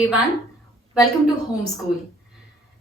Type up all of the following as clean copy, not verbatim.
everyone. Welcome to Homeschool.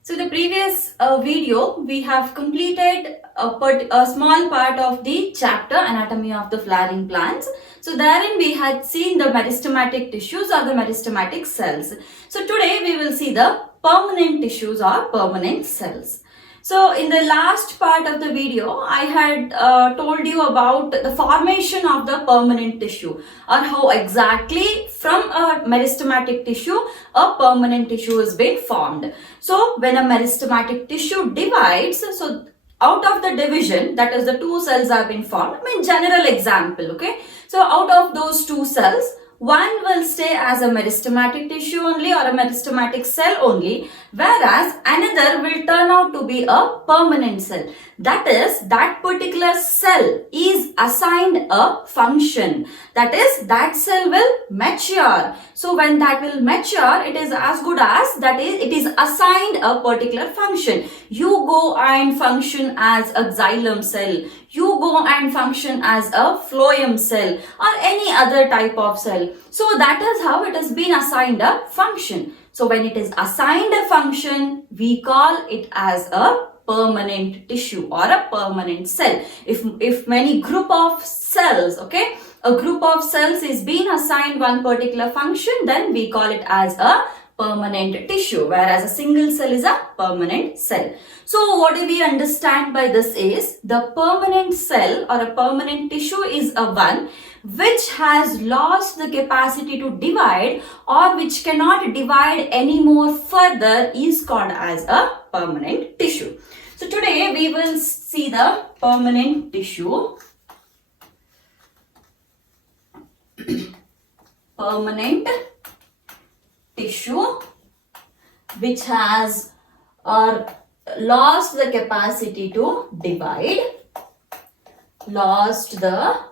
So the previous video we have completed a small part of the chapter Anatomy of the Flowering Plants. So therein we had seen the meristematic tissues or the meristematic cells. So today we will see the permanent tissues or permanent cells. So in the last part of the video, I had told you about the formation of the permanent tissue or how exactly from a meristematic tissue, a permanent tissue has been formed. So when a meristematic tissue divides, so out of the division, that is the two cells have been formed. I mean general example, okay. So out of those two cells, one will stay as a meristematic tissue only or a meristematic cell only, whereas another will turn out to be a permanent cell. That is, that particular cell is assigned a function. That is, that cell will mature. So when that will mature, it is as good as, that is, it is assigned a particular function. You go and function as a xylem cell. You go and function as a phloem cell or any other type of cell. So that is how it has been assigned a function. So when it is assigned a function, we call it as a permanent tissue or a permanent cell. If many group of cells, okay, a group of cells is being assigned one particular function, then we call it as a permanent tissue, whereas a single cell is a permanent cell. So what do we understand by this is the permanent cell or a permanent tissue is a one which has lost the capacity to divide or which cannot divide any more further is called as a permanent tissue. So today we will see the permanent tissue. Permanent tissue which has lost the capacity to divide, lost the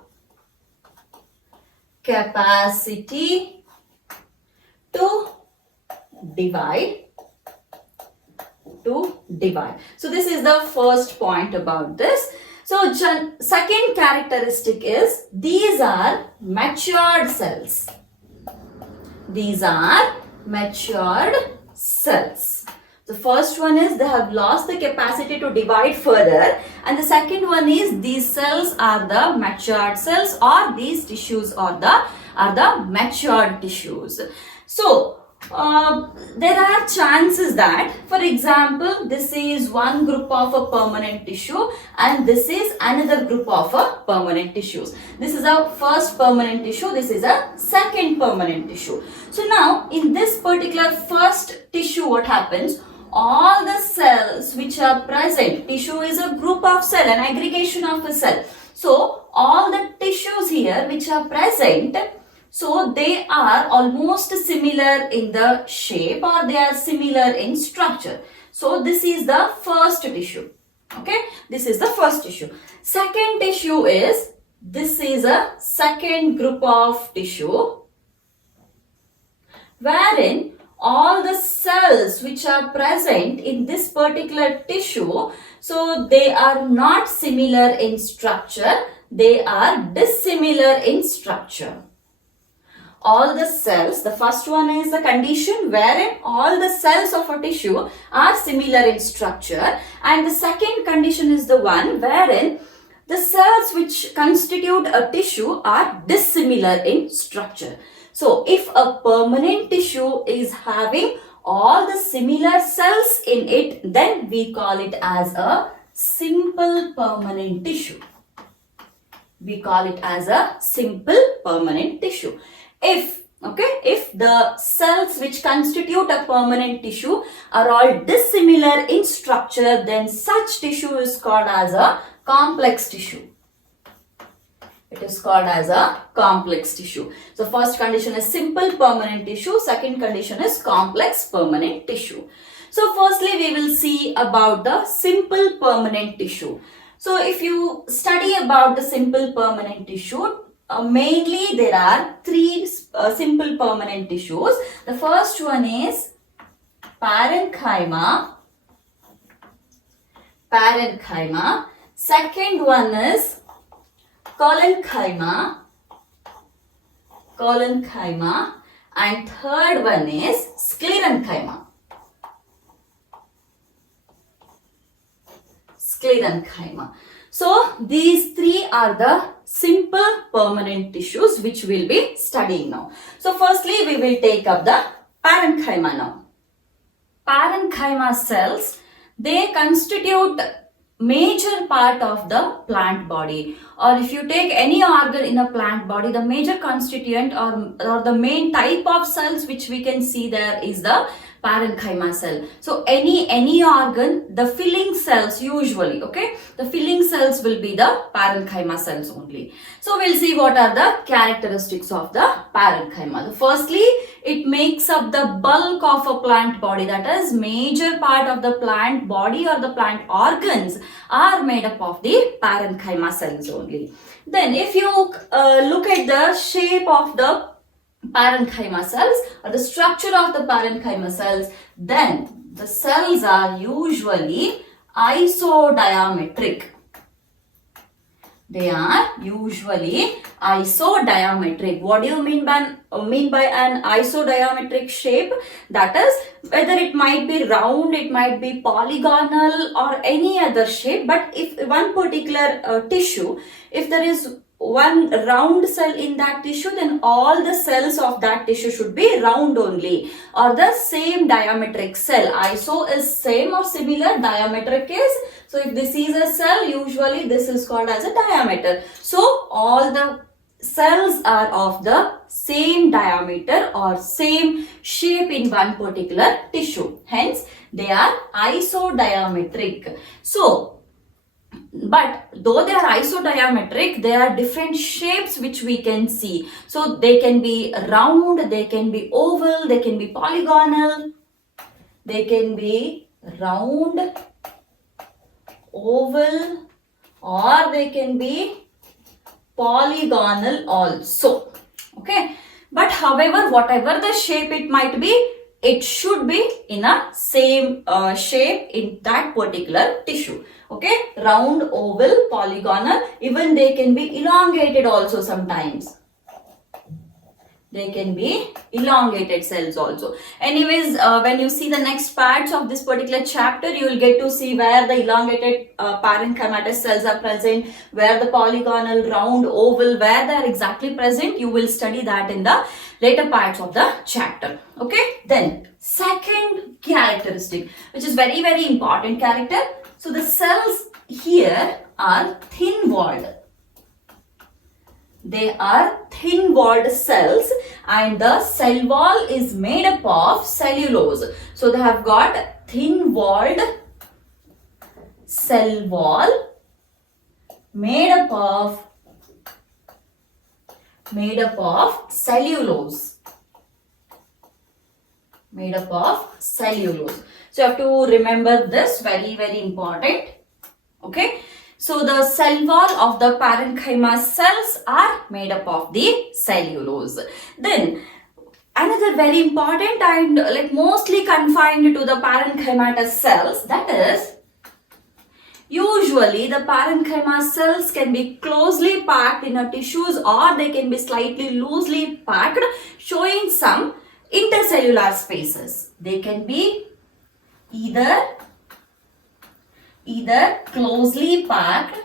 capacity to divide. So this is the first point about this. So second characteristic is these are matured cells. These are matured cells. The first one is they have lost the capacity to divide further, and the second one is these cells are the matured cells or these tissues are the matured tissues. So there are chances that, for example, this is one group of a permanent tissue and this is another group of a permanent tissues. This is a first permanent tissue, this is a second permanent tissue. So now in this particular first tissue, what happens? All the cells which are present, tissue is a group of cell, an aggregation of a cell. So all the tissues here which are present, so they are almost similar in the shape or they are similar in structure. So this is the first tissue. Okay, this is the first tissue. Second tissue is, this is a second group of tissue wherein all the cells which are present in this particular tissue, so they are not similar in structure, they are dissimilar in structure. All the cells, the first one is the condition wherein all the cells of a tissue are similar in structure, and the second condition is the one wherein the cells which constitute a tissue are dissimilar in structure. So if a permanent tissue is having all the similar cells in it, then we call it as a simple permanent tissue. We call it as a simple permanent tissue. If the cells which constitute a permanent tissue are all dissimilar in structure, then such tissue is called as a complex tissue. It is called as a complex tissue. So first condition is simple permanent tissue, second condition is complex permanent tissue. So firstly we will see about the simple permanent tissue. So if you study about the simple permanent tissue, mainly there are three simple permanent tissues. The first one is parenchyma. Second one is Collenchyma, and third one is sclerenchyma. Sclerenchyma. So these three are the simple permanent tissues which we'll be studying now. So firstly we will take up the parenchyma now. Parenchyma cells, they constitute major part of the plant body, or if you take any organ in a plant body, the major constituent or the main type of cells which we can see there is the parenchyma cell. So any organ, the filling cells usually, okay, the filling cells will be the parenchyma cells only. So we'll see what are the characteristics of the parenchyma. Firstly, it makes up the bulk of a plant body, that is major part of the plant body or the plant organs are made up of the parenchyma cells only. Then if you look at the shape of the parenchyma cells or the structure of the parenchyma cells, then the cells are usually isodiametric. They are usually isodiametric. What do you mean by an isodiametric shape? That is, whether it might be round, it might be polygonal or any other shape, but if one particular tissue, if there is one round cell in that tissue, then all the cells of that tissue should be round only, or the same diametric cell. Iso is same or similar, diametric is, so if this is a cell, usually this is called as a diameter. So all the cells are of the same diameter or same shape in one particular tissue, hence they are isodiametric. So but though they are isodiametric, there are different shapes which we can see. So they can be round, they can be oval, they can be polygonal, they can be round, oval, or they can be polygonal also. Okay, but however, whatever the shape it might be, it should be in a same shape in that particular tissue. Okay, round, oval, polygonal, even they can be elongated also sometimes. They can be elongated cells also. Anyways, when you see the next parts of this particular chapter, you will get to see where the elongated parenchymatous cells are present, where the polygonal, round, oval, where they are exactly present. You will study that in the later parts of the chapter. Okay, then second characteristic, which is very, very important character. So the cells here are thin-walled. They are thin-walled cells and the cell wall is made up of cellulose. So they have got thin-walled cell wall made up of cellulose. Made up of cellulose. So you have to remember this, very, very important. Okay. So the cell wall of the parenchyma cells are made up of the cellulose. Then another very important and like mostly confined to the parenchymatous cells, that is, usually the parenchyma cells can be closely packed in a tissues or they can be slightly loosely packed, showing some intercellular spaces. They can be either closely packed,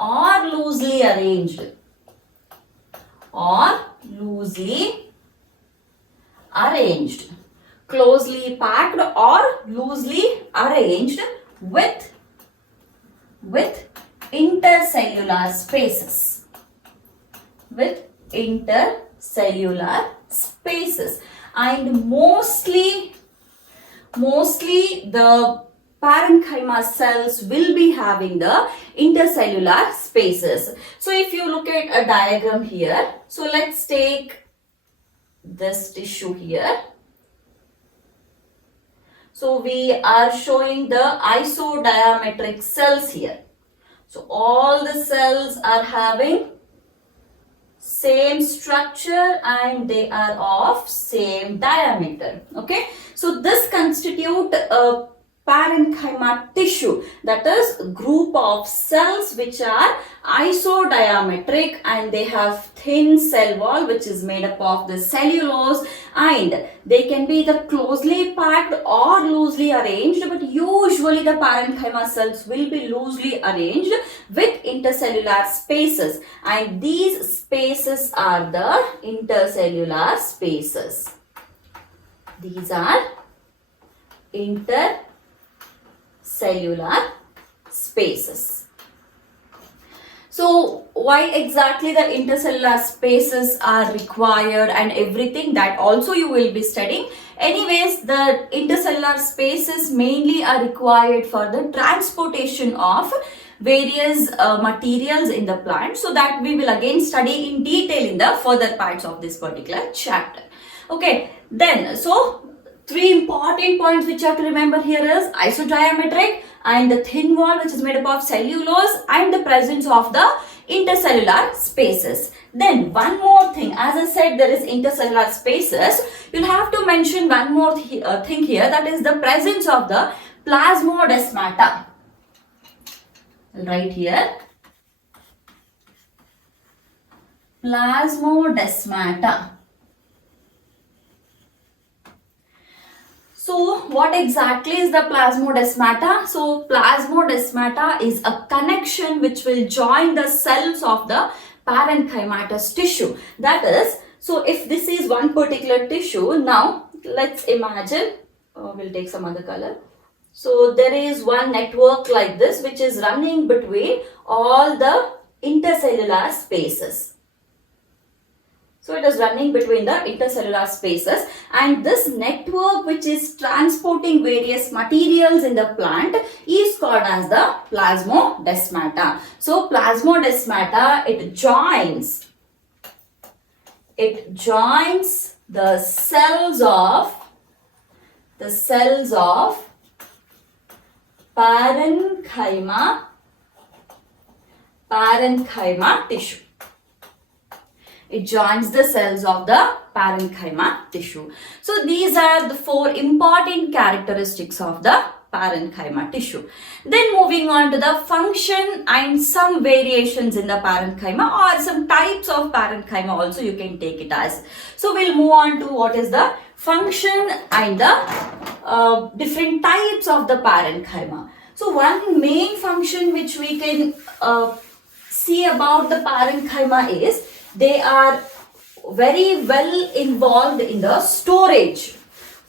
or loosely arranged, closely packed or loosely arranged with intercellular spaces, and mostly the parenchyma cells will be having the intercellular spaces. So if you look at a diagram here, so let's take this tissue here. So we are showing the isodiametric cells here. So all the cells are having same structure and they are of same diameter. Okay, so this constitute parenchyma tissue, that is group of cells which are isodiametric and they have thin cell wall which is made up of the cellulose, and they can be either closely packed or loosely arranged, but usually the parenchyma cells will be loosely arranged with intercellular spaces, and these spaces are the intercellular spaces. These are intercellular spaces. So why exactly the intercellular spaces are required and everything, that also you will be studying. Anyways, the intercellular spaces mainly are required for the transportation of various materials in the plant, so that we will again study in detail in the further parts of this particular chapter. Okay, then so three important points which you have to remember here is isodiametric and the thin wall which is made up of cellulose and the presence of the intercellular spaces. Then one more thing, as I said there is intercellular spaces, you'll have to mention one more thing here, that is the presence of the plasmodesmata. Right here, plasmodesmata. So what exactly is the plasmodesmata? So plasmodesmata is a connection which will join the cells of the parenchymatous tissue. That is, so if this is one particular tissue, now let's imagine, we'll take some other color. So there is one network like this which is running between all the intercellular spaces. So it is running between the intercellular spaces, and this network which is transporting various materials in the plant is called as the plasmodesmata. So plasmodesmata, it joins the cells of parenchyma tissue. It joins the cells of the parenchyma tissue. So these are the four important characteristics of the parenchyma tissue. Then moving on to the function and some variations in the parenchyma, or some types of parenchyma also you can take it as. So we'll move on to what is the function and the different types of the parenchyma. So one main function which we can see about the parenchyma is they are very well involved in the storage.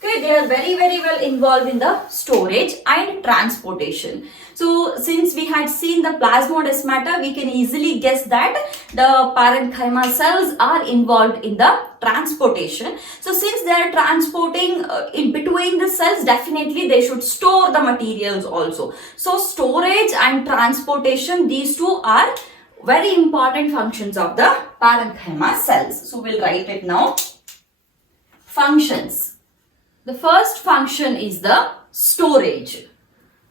Okay, they are very well involved in the storage and transportation. So since we had seen the plasmodesmata, we can easily guess that the parenchyma cells are involved in the transportation. So since they are transporting in between the cells, definitely they should store the materials also. So storage and transportation, these two are very important functions of the parenchyma cells. So we'll write it now. Functions. The first function is the storage.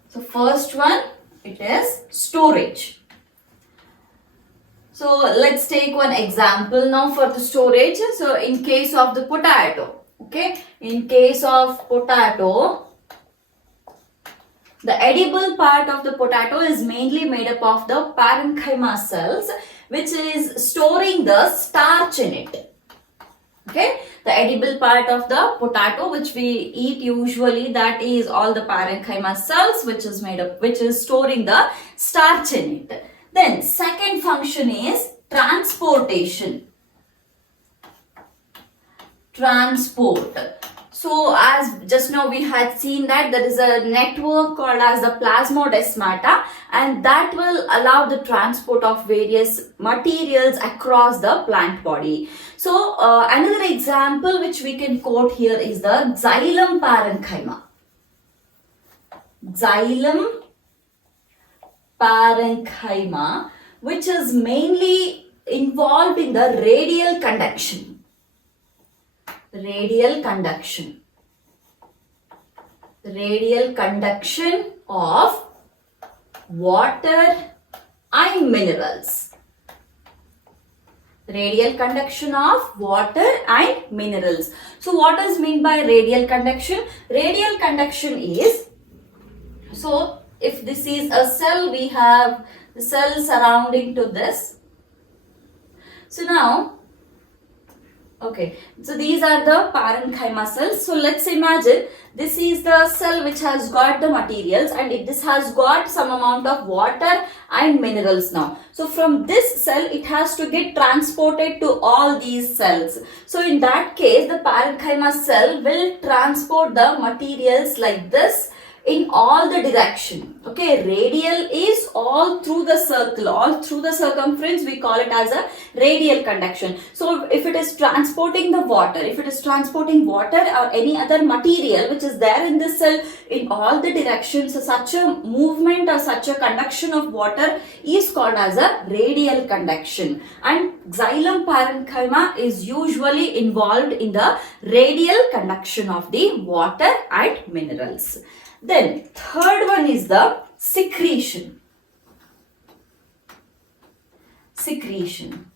So first one, it is storage. So let's take one example now for the storage. So in case of the potato, okay, in case of potato, the edible part of the potato is mainly made up of the parenchyma cells, which is storing the starch in it. Okay, the edible part of the potato which we eat usually, that is all the parenchyma cells which is made up, which is storing the starch in it. Then second function is transportation. Transport. So as just now we had seen that there is a network called as the plasmodesmata, and that will allow the transport of various materials across the plant body. So another example which we can quote here is the xylem parenchyma. Xylem parenchyma, which is mainly involved in the radial conduction. Radial conduction of water and minerals. Radial conduction of water and minerals. So what is meant by radial conduction? Radial conduction is So if this is a cell, we have the cell surrounding to this. So now, okay, so these are the parenchyma cells. So let's imagine this is the cell which has got the materials, and this has got some amount of water and minerals now. So from this cell, it has to get transported to all these cells. So in that case, the parenchyma cell will transport the materials like this in all the direction. Okay, radial is all through the circle, all through the circumference, we call it as a radial conduction. So if it is transporting the water, if it is transporting water or any other material which is there in this cell in all the directions, such a movement or such a conduction of water is called as a radial conduction. And xylem parenchyma is usually involved in the radial conduction of the water and minerals. Then third one is the secretion. Secretion.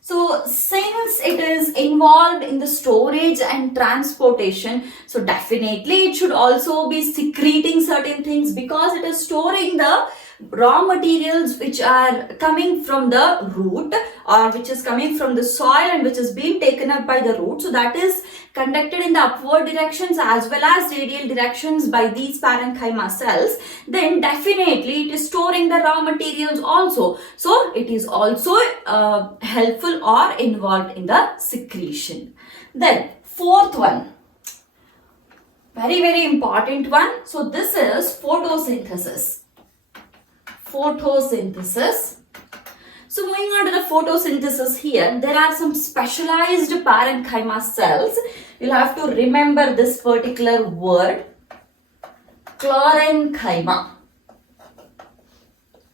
So since it is involved in the storage and transportation, so definitely it should also be secreting certain things, because it is storing the raw materials which are coming from the root, or which is coming from the soil and which is being taken up by the root. So that is conducted in the upward directions as well as radial directions by these parenchyma cells. Then definitely it is storing the raw materials also. So it is also helpful or involved in the secretion. Then fourth one, very important one. So this is photosynthesis. Photosynthesis. So moving on to the photosynthesis here, there are some specialized parenchyma cells. You'll have to remember this particular word, Collenchyma.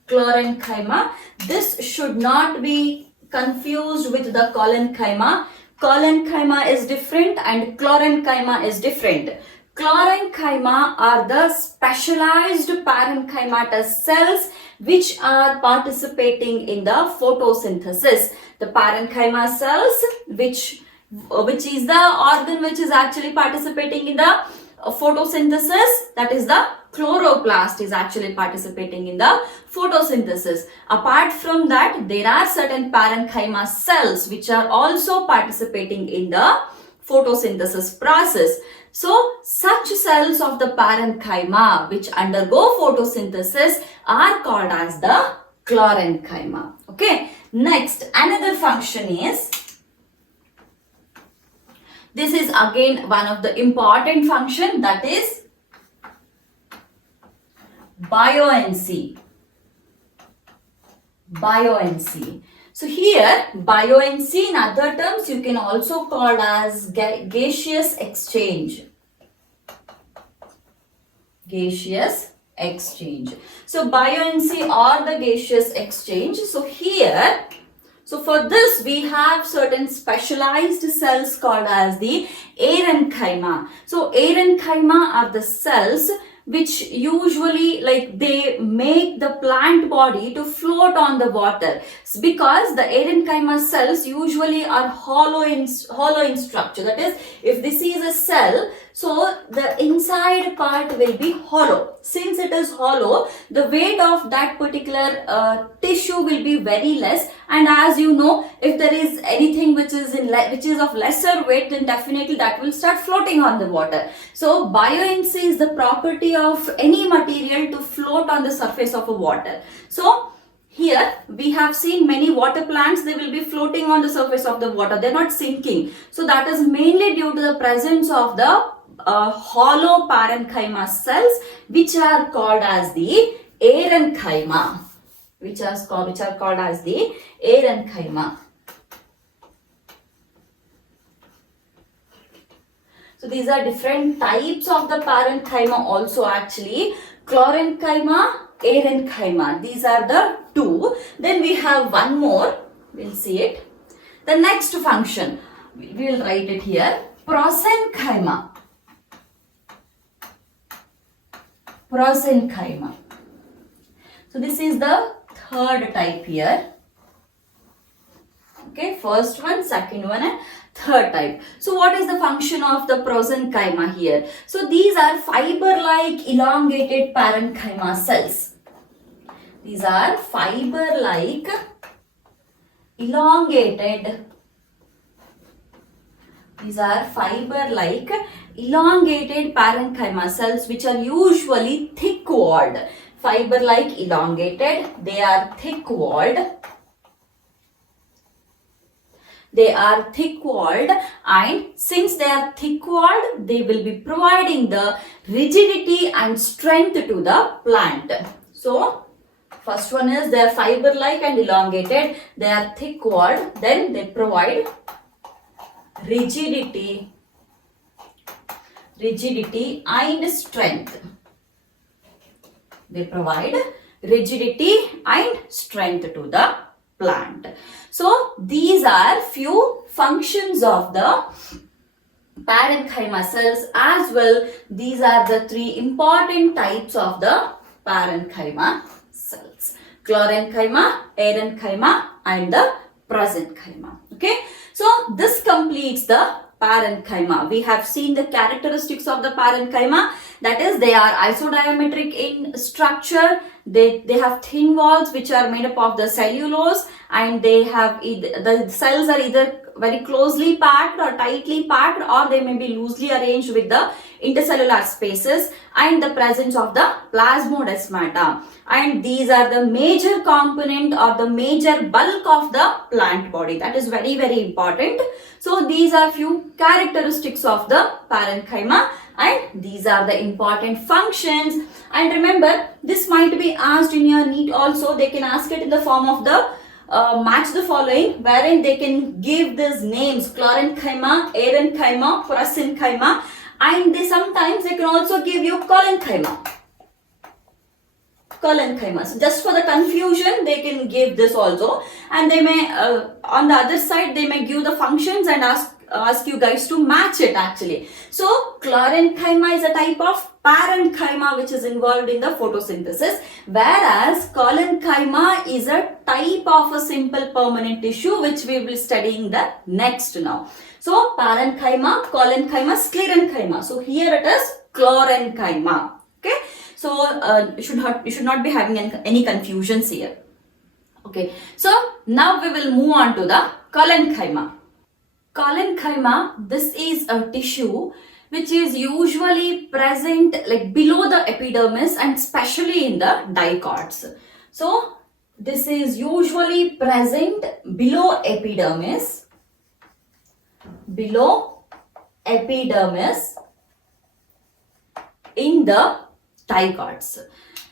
Collenchyma. This should not be confused with the Collenchyma. Collenchyma is different and Collenchyma is different. Collenchyma are the specialized parenchymatous cells which are participating in the photosynthesis. The parenchyma cells, which is the organ which is actually participating in the photosynthesis, that is the chloroplast is actually participating in the photosynthesis. Apart from that, there are certain parenchyma cells which are also participating in the photosynthesis process. So, such cells of the parenchyma which undergo photosynthesis are called as the Collenchyma. Okay. Next, another function is, this is again one of the important function, that is buoyancy. Buoyancy. So here, buoyancy in other terms you can also call as gaseous exchange. Gaseous exchange. So buoyancy or the gaseous exchange. So here, so for this we have certain specialized cells called as the Parenchyma. So Parenchyma are the cells which usually, like, they make the plant body to float on the water, because the Parenchyma cells usually are hollow in structure. That is, if this is a cell, so the inside part will be hollow. Since it is hollow, the weight of that particular tissue will be very less, and as you know, if there is anything which is of lesser weight, then definitely that will start floating on the water. So buoyancy is the property of any material to float on the surface of a water. So here we have seen many water plants, they will be floating on the surface of the water, they are not sinking. So that is mainly due to the presence of the hollow parenchyma cells which are called as the Parenchyma. Which are called as the Parenchyma. So these are different types of the parenchyma also actually. Collenchyma, Parenchyma. These are the two. Then we have one more. We'll see it. The next function, we will write it here. Parenchyma. Parenchyma. So this is the third type here. Okay, first one, second one, and third type. So what is the function of the Parenchyma here? So these are fiber-like elongated parenchyma cells. These are fiber-like elongated. These are fiber-like elongated parenchyma cells which are usually thick-walled. Fiber-like elongated, they are thick-walled. They are thick-walled, and since they are thick-walled, they will be providing the rigidity and strength to the plant. So, first one is they are fiber-like and elongated. They are thick-walled. Then they provide rigidity and strength. They provide rigidity and strength to the plant. So these are few functions of the parenchyma cells as well. These are the three important types of the parenchyma cells: Collenchyma, Parenchyma, and the Parenchyma. Okay, so this completes the parenchyma. We have seen the characteristics of the parenchyma, that is they are isodiametric in structure. They have thin walls which are made up of the cellulose, and they have the cells are either very closely packed or tightly packed, or they may be loosely arranged with the intercellular spaces and the presence of the plasmodesmata. And these are the major component or the major bulk of the plant body. That is very, very important. So these are few characteristics of the parenchyma, and these are the important functions. And remember, this might be asked in your NEET also. They can ask it in the form of the match the following, wherein they can give these names: Collenchyma, Parenchyma, Parenchyma, and they can also give you Collenchyma. So just for the confusion, they can give this also, and they may on the other side they may give the functions and ask you guys to match it actually. So Collenchyma is a type of parenchyma which is involved in the photosynthesis, whereas Collenchyma is a type of a simple permanent tissue which we will be studying the next now. So Parenchyma, Collenchyma, Sclerenchyma. So here it is Collenchyma. Okay. So you should not be having any confusions here. Okay. So now we will move on to the Collenchyma. Collenchyma, this is a tissue which is usually present like below the epidermis and especially in the dicots. So this is usually present below epidermis in the dicots.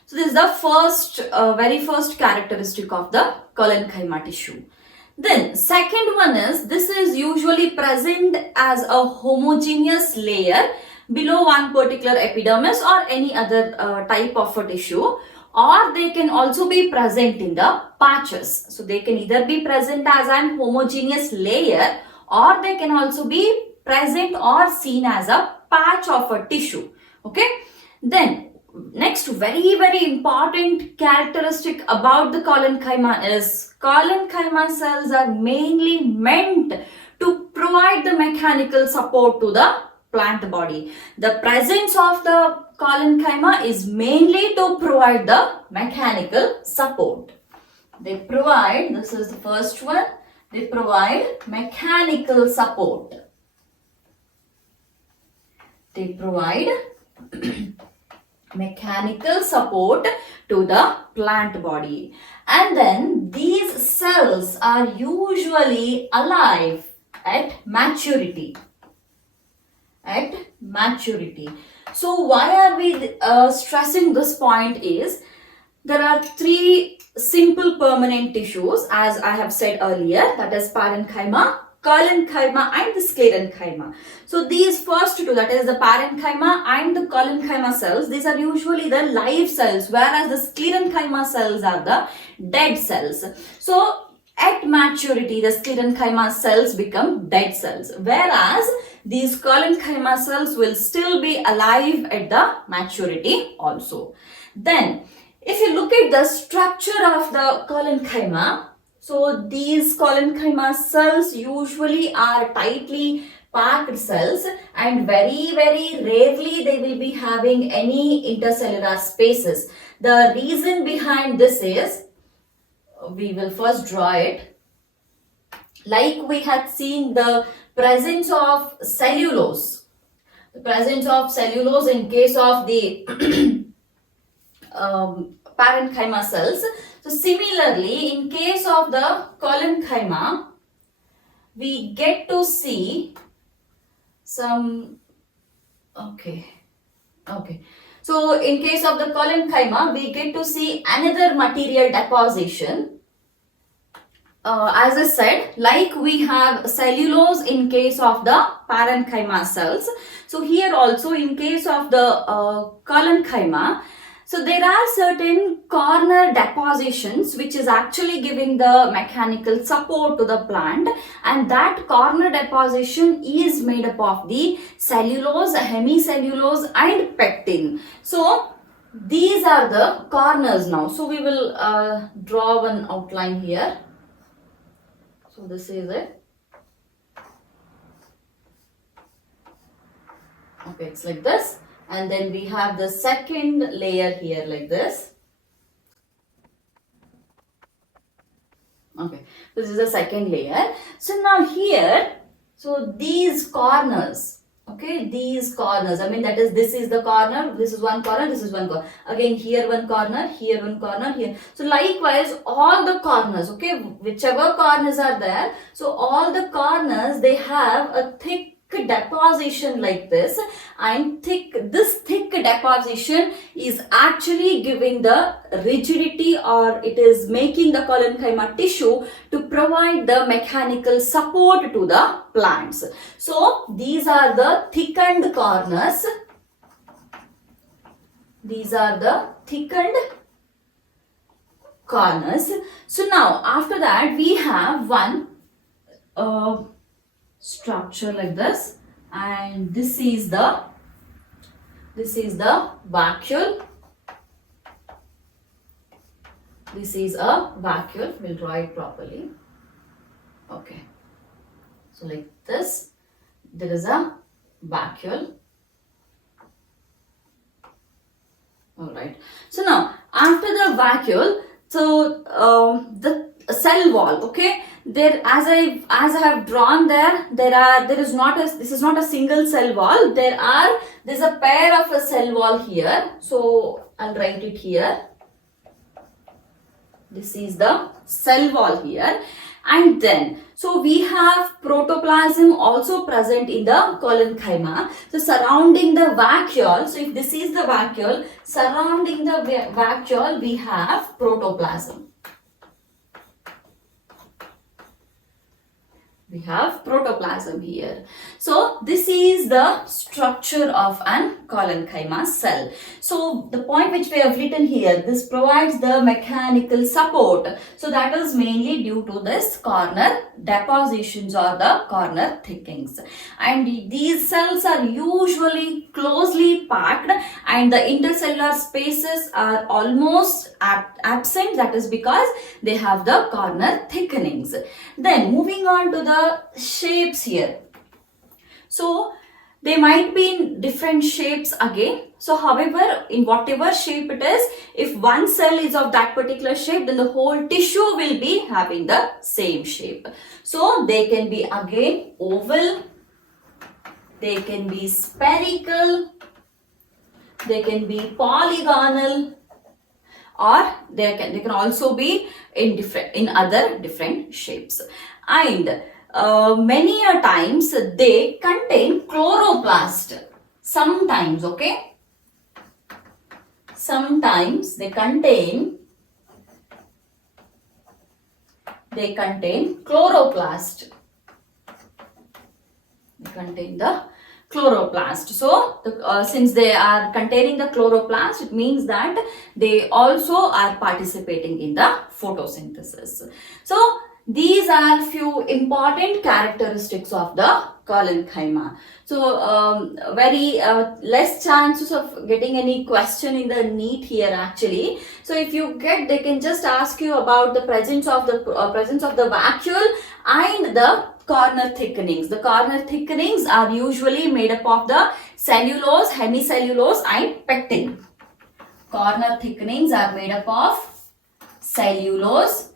So this is the very first characteristic of the Collenchyma tissue. Then second one is, this is usually present as a homogeneous layer below one particular epidermis or any other type of a tissue, or they can also be present in the patches. So they can either be present as an homogeneous layer, or they can also be present or seen as a patch of a tissue. Okay. Then next very, very important characteristic about the Collenchyma is Collenchyma cells are mainly meant to provide the mechanical support to the plant body. The presence of the Collenchyma is mainly to provide the mechanical support. They provide, this is the first one, they provide mechanical support. They provide mechanical support to the plant body. And then these cells are usually alive at maturity. So why are we stressing this point is, there are three simple permanent tissues as I have said earlier, that is Parenchyma, Collenchyma and the Sclerenchyma. So these first two, that is the Parenchyma and the Collenchyma cells, these are usually the live cells, whereas the Sclerenchyma cells are the dead cells. So at maturity, the Sclerenchyma cells become dead cells, whereas these Collenchyma cells will still be alive at the maturity also. Then if you look at the structure of the Collenchyma, So these Collenchyma cells usually are tightly packed cells, and very rarely they will be having any intercellular spaces. The reason behind this is, we will first draw it. Like we had seen the presence of cellulose. The presence of cellulose in case of the parenchyma cells. So similarly, in case of the collenchyma, we get to see some, okay. So in case of the collenchyma, we get to see another material deposition. As I said, like we have cellulose in case of the parenchyma cells. So here also in case of the collenchyma, so there are certain corner depositions which is actually giving the mechanical support to the plant, and that corner deposition is made up of the cellulose, hemicellulose and pectin. So these are the corners now. So we will draw one outline here. So this is it. Okay, it's like this. And then we have the second layer here like this. Okay, this is the second layer. So now here, so these corners, okay, these corners, I mean that is, this is the corner, this is one corner, this is one corner. Again here one corner, here one corner, here. So likewise all the corners, okay, whichever corners are there, so all the corners, they have a thick deposition like this, and this thick deposition is actually giving the rigidity, or it is making the collenchyma tissue to provide the mechanical support to the plants. So these are the thickened corners. These are the thickened corners. So now after that we have one structure like this, and this is the vacuole. This is a vacuole. We'll draw it properly. Okay, so like this, there is a vacuole. All right, so now after the vacuole, so the cell wall, okay, there, as I have drawn there, this is not a single cell wall. There's a pair of a cell wall here. So I'll write it here. This is the cell wall here. And then, so we have protoplasm also present in the collenchyma. So surrounding the vacuole, so if this is the vacuole, surrounding the vacuole we have protoplasm. We have protoplasm here. So this is the structure of an collenchyma cell. So the point which we have written here, this provides the mechanical support. So that is mainly due to this corner depositions or the corner thickings. And these cells are usually closely packed, and the intercellular spaces are almost absent. That is because they have the corner thickenings. Then moving on to the shapes here. So they might be in different shapes again. So however, in whatever shape it is, if one cell is of that particular shape, then the whole tissue will be having the same shape. So they can be again oval, they can be spherical, they can be polygonal, or they can also be in other different shapes. And many a times they contain chloroplast. Sometimes, okay, sometimes they contain chloroplast. They contain the chloroplast. So since they are containing the chloroplast, it means that they also are participating in the photosynthesis. So these are few important characteristics of the Collenchyma. So very less chances of getting any question in the NEET here actually. So if you get, they can just ask you about the presence of the vacuole and the corner thickenings. The corner thickenings are usually made up of the cellulose, hemicellulose and pectin. Corner thickenings are made up of cellulose,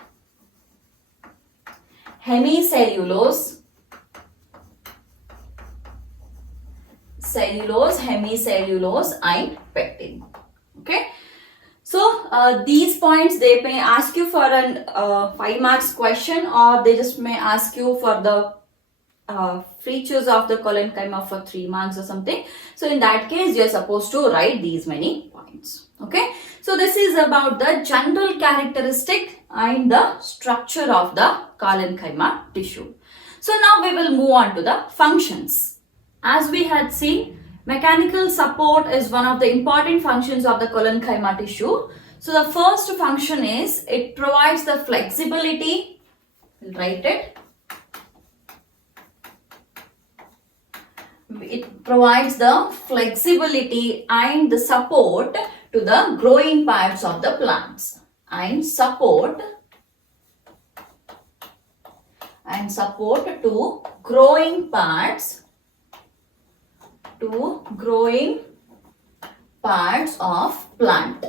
hemicellulose, hemicellulose and pectin. Okay. So these points they may ask you for an 5 marks question, or they just may ask you for the features of the Collenchyma for 3 marks or something. So in that case, you are supposed to write these many points. Okay. So this is about the general characteristic and the structure of the Collenchyma tissue. So now we will move on to the functions. As we had seen, mechanical support is one of the important functions of the Collenchyma tissue. So the first function is it provides the flexibility. We'll write it. It provides the flexibility and the support to the growing parts of the plants, and support to growing parts of plant.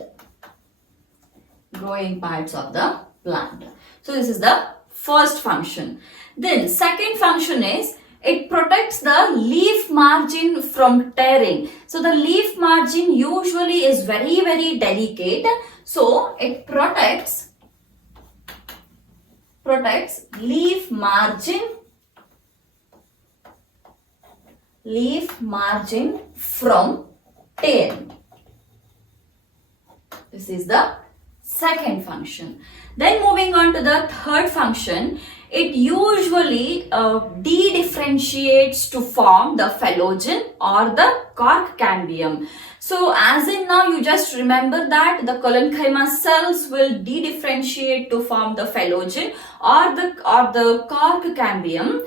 Growing parts of the plant. So this is the first function. Then second function is it protects the leaf margin from tearing. So the leaf margin usually is very, very delicate. So it protects leaf margin from tearing. This is the second function. Then moving on to the third function, it usually de-differentiates to form the phloem or the cork cambium. So as in now, you just remember that the Collenchyma cells will de-differentiate to form the phloem or the cork cambium.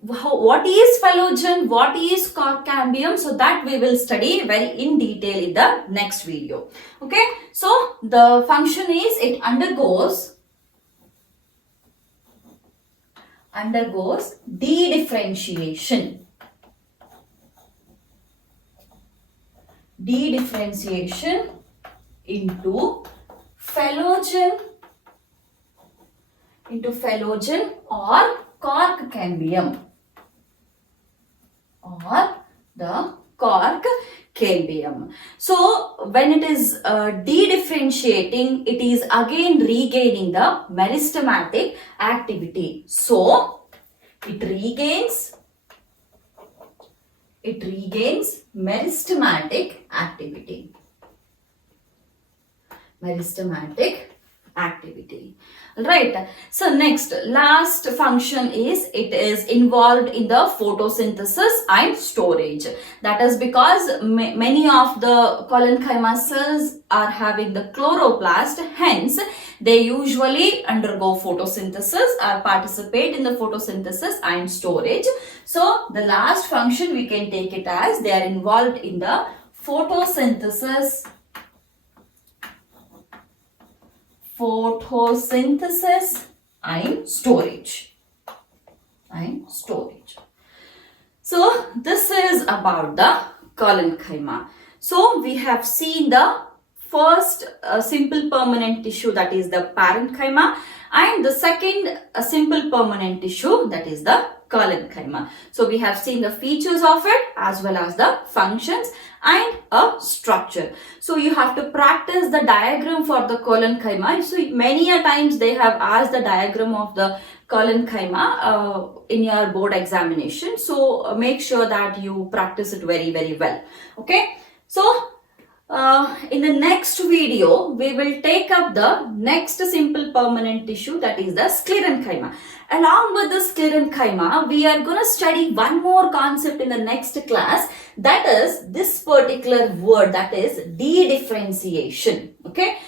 What is phloem, what is cork cambium, so that we will study very in detail in the next video. Okay, so the function is it undergoes de-differentiation into phloem or cork cambium, or the cork cambium. So when it is de-differentiating, it is again regaining the meristematic activity. So it regains meristematic activity. Right. So next, last function is it is involved in the photosynthesis and storage. That is because many of the Collenchyma cells are having the chloroplast. Hence, they usually undergo photosynthesis or participate in the photosynthesis and storage. So the last function we can take it as they are involved in the photosynthesis and storage. So this is about the Collenchyma. So we have seen the first simple permanent tissue, that is the parenchyma, and the second simple permanent tissue, that is the Collenchyma. So we have seen the features of it as well as the functions and a structure. So you have to practice the diagram for the Collenchyma. So many a times they have asked the diagram of the Collenchyma in your board examination. So make sure that you practice it very, very well. Okay. So in the next video, we will take up the next simple permanent tissue, that is the sclerenchyma. Along with the sclerenchyma, we are going to study one more concept in the next class, that is this particular word, that is de-differentiation. Okay.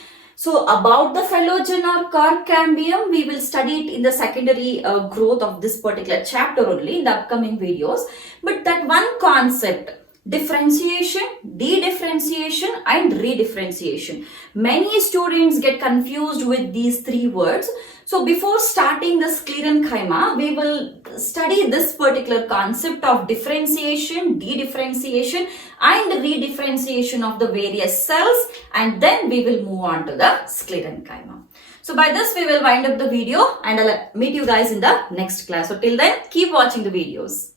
So about the phyllogen or cork cambium, we will study it in the secondary growth of this particular chapter only in the upcoming videos. But that one concept, differentiation, de-differentiation and redifferentiation. Many students get confused with these three words. So before starting the Sclerenchyma, we will study this particular concept of differentiation, de-differentiation and redifferentiation of the various cells, and then we will move on to the Sclerenchyma. So by this we will wind up the video and I'll meet you guys in the next class. So till then, keep watching the videos.